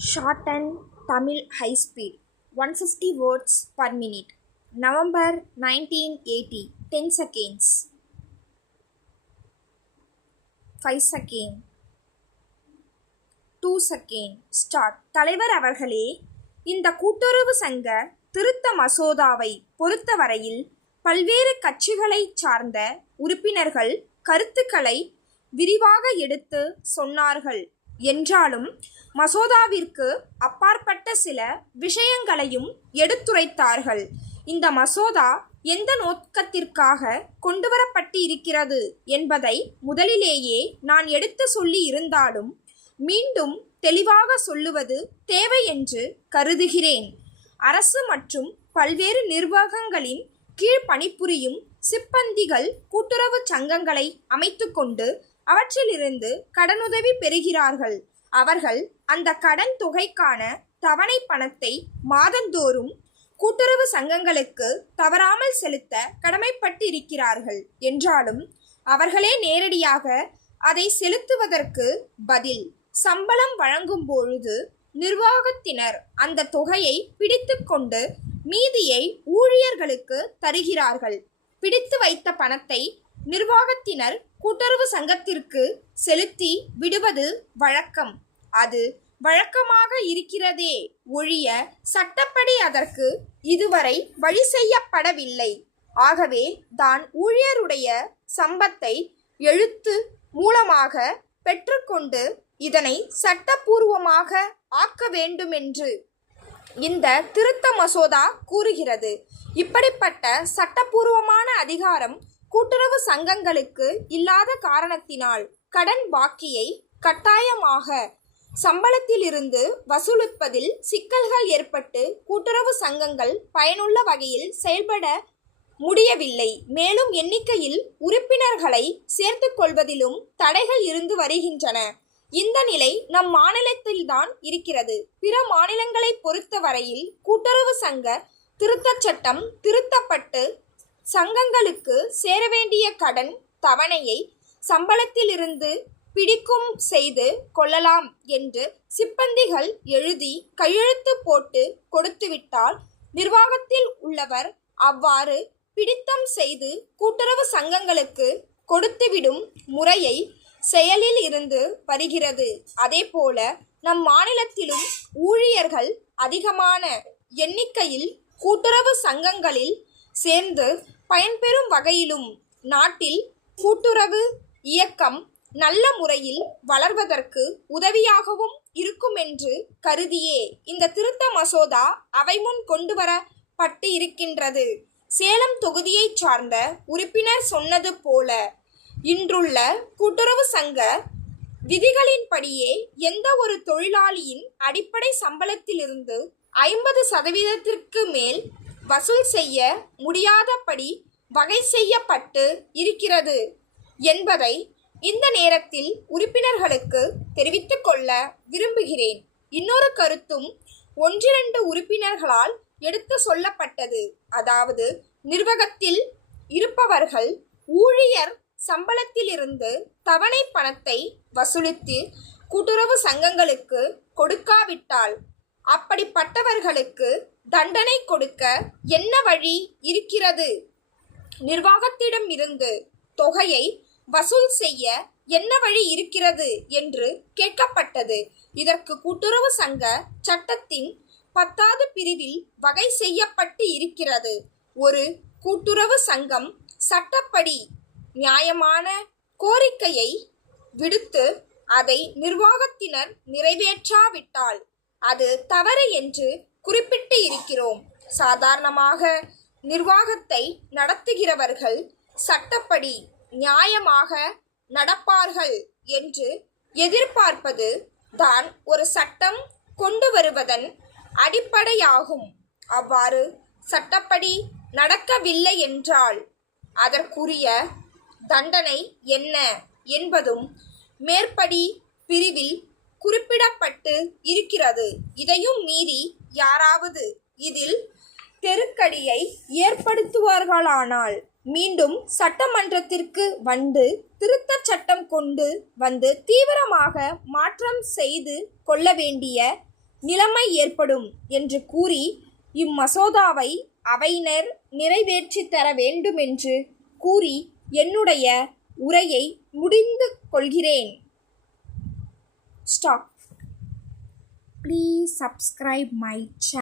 Shorten Tamil High Speed 150 words per minute. November 1980 10 seconds 5 seconds 2 seconds Start. தலைவர் அவர்களே, இந்த கூட்டுறவு சங்க திருத்த மசோதாவை பொறுத்தவரையில் பல்வேறு கட்சிகளை சார்ந்த உறுப்பினர்கள் கருத்துக்களை விரிவாக எடுத்து சொன்னார்கள் என்றாலும் மசோதாவிற்கு அப்பாற்பட்ட சில விஷயங்களையும் எடுத்துரைத்தார்கள். இந்த மசோதா எந்த நோக்கத்திற்காக கொண்டுவரப்பட்டு இருக்கிறது என்பதை முதலிலேயே நான் எடுத்து சொல்லி இருந்தாலும் மீண்டும் தெளிவாக சொல்லுவது தேவை என்று கருதுகிறேன். அரசு மற்றும் பல்வேறு நிர்வாகங்களின் கீழ் பணிபுரியும் சிப்பந்திகள் கூட்டுறவு சங்கங்களை அமைத்துக்கொண்டு அவற்றிலிருந்து கடனுதவி பெறுகிறார்கள். அவர்கள் அந்த கடன் தொகைக்கான தவணை பணத்தை மாதந்தோறும் கூட்டுறவு சங்கங்களுக்கு தவறாமல் செலுத்த கடமைப்பட்டு இருக்கிறார்கள் என்றாலும் அவர்களே நேரடியாக அதை செலுத்துவதற்கு பதில் சம்பளம் வழங்கும் பொழுது நிர்வாகத்தினர் அந்த தொகையை பிடித்து கொண்டு மீதியை ஊழியர்களுக்கு தருகிறார்கள். பிடித்து வைத்த பணத்தை நிர்வாகத்தினர் கூட்டுறவு சங்கத்திற்கு செலுத்தி விடுவது வழக்கம். அது வழக்கமாக இருக்கிறதே ஒழிய சட்டப்படி அதற்கு இதுவரை வழி செய்யப்படவில்லை. ஆகவே தான் ஊழியருடைய சம்பத்தை எழுத்து மூலமாக பெற்றுக்கொண்டு இதனை சட்டபூர்வமாக ஆக்க வேண்டுமென்று இந்த திருத்த மசோதா கூறுகிறது. இப்படிப்பட்ட சட்டபூர்வமான அதிகாரம் கூட்டுறவு சங்கங்களுக்கு இல்லாத காரணத்தினால் கடன் பாக்கியை கட்டாயமாக சம்பளத்திலிருந்து வசூலிப்பதில் சிக்கல்கள் ஏற்பட்டு கூட்டுறவு சங்கங்கள் பயனுள்ள வகையில் செயல்பட முடியவில்லை. மேலும் எண்ணிக்கையில் உறுப்பினர்களை சேர்த்து கொள்வதிலும் தடைகள் இருந்து வருகின்றன. இந்த நிலை நம் மாநிலத்தில்தான் இருக்கிறது. பிற மாநிலங்களை பொறுத்தவரையில் கூட்டுறவு சங்க திருத்தச் சட்டம் திருத்தப்பட்டு சங்கங்களுக்கு சேர வேண்டிய கடன் தவணையை சம்பளத்திலிருந்து பிடிக்கும் செய்து கொள்ளலாம் என்று சிப்பந்திகள் எழுதி கையெழுத்து போட்டு கொடுத்துவிட்டால் நிர்வாகத்தில் உள்ளவர் அவ்வாறு பிடித்தம் செய்து கூட்டுறவு சங்கங்களுக்கு கொடுத்துவிடும் முறையை செயலில் இருந்து வருகிறது. அதேபோல நம் மாநிலத்திலும் ஊழியர்கள் அதிகமான எண்ணிக்கையில் கூட்டுறவு சங்கங்களில் சேர்ந்து பயன்பெறும் வகையிலும் நாட்டில் கூட்டுறவு இயக்கம் நல்ல முறையில் வளர்வதற்கு உதவியாகவும் இருக்குமென்று கருதியே இந்த திருத்த மசோதா அவை முன் கொண்டு வரப்பட்டு இருக்கின்றது. சேலம் தொகுதியை சார்ந்த உறுப்பினர் சொன்னது போல இன்றுள்ள கூட்டுறவு சங்க விதிகளின்படியே எந்த ஒரு தொழிலாளியின் அடிப்படை சம்பளத்திலிருந்து 50% மேல் வசூல் செய்ய முடியாதபடி வகை செய்யப்பட்டு இருக்கிறது என்பதை இந்த நேரத்தில் உறுப்பினர்களுக்கு தெரிவித்துக் கொள்ள விரும்புகிறேன். இன்னொரு கருத்தும் 1-2 உறுப்பினர்களால் எடுத்து சொல்லப்பட்டது. அதாவது நிர்வாகத்தில் இருப்பவர்கள் ஊழியர் சம்பளத்திலிருந்து தவணை பணத்தை வசூலித்து கூட்டுறவு சங்கங்களுக்கு கொடுக்காவிட்டால் அப்படிப்பட்டவர்களுக்கு தண்டனை கொடுக்க என்ன வழி இருக்கிறது? நிர்வாகத்திடம் இருந்து தொகையை வசூல் செய்ய என்ன வழி இருக்கிறது என்று கேட்கப்பட்டது. இதற்கு கூட்டுறவு சங்க சட்டத்தின் 10வது பிரிவில் வகை செய்யப்பட்டு இருக்கிறது. ஒரு கூட்டுறவு சங்கம் சட்டப்படி நியாயமான கோரிக்கையை விடுத்து அதை நிர்வாகத்தினர் நிறைவேற்றாவிட்டால் அது தவறு என்று குறிப்பிட்டு இருக்கிறோம். சாதாரணமாக நிர்வாகத்தை நடத்துகிறவர்கள் சட்டப்படி நியாயமாக நடப்பார்கள் என்று எதிர்பார்ப்பது தான் ஒரு சட்டம் கொண்டு வருவதன் அடிப்படையாகும். அவ்வாறு சட்டப்படி நடக்கவில்லை என்றால் அதற்குரிய தண்டனை என்ன என்பதும் மேற்படி பிரிவில் குறிப்பிடப்பட்டு இருக்கிறது. இதையும் மீறி யாராவது இதில் தெருக்கடியை ஏற்படுத்துவார்களானால் மீண்டும் சட்டமன்றத்திற்கு வந்து திருத்தச் சட்டம் கொண்டு வந்து தீவிரமாக மாற்றம் செய்து கொள்ள வேண்டிய நிலைமை ஏற்படும் என்று கூறி இம்மசோதாவை அவையினர் நிறைவேற்றித் தர வேண்டுமென்று கூறி என்னுடைய உரையை முடிந்து கொள்கிறேன். Stop. Please subscribe my channel.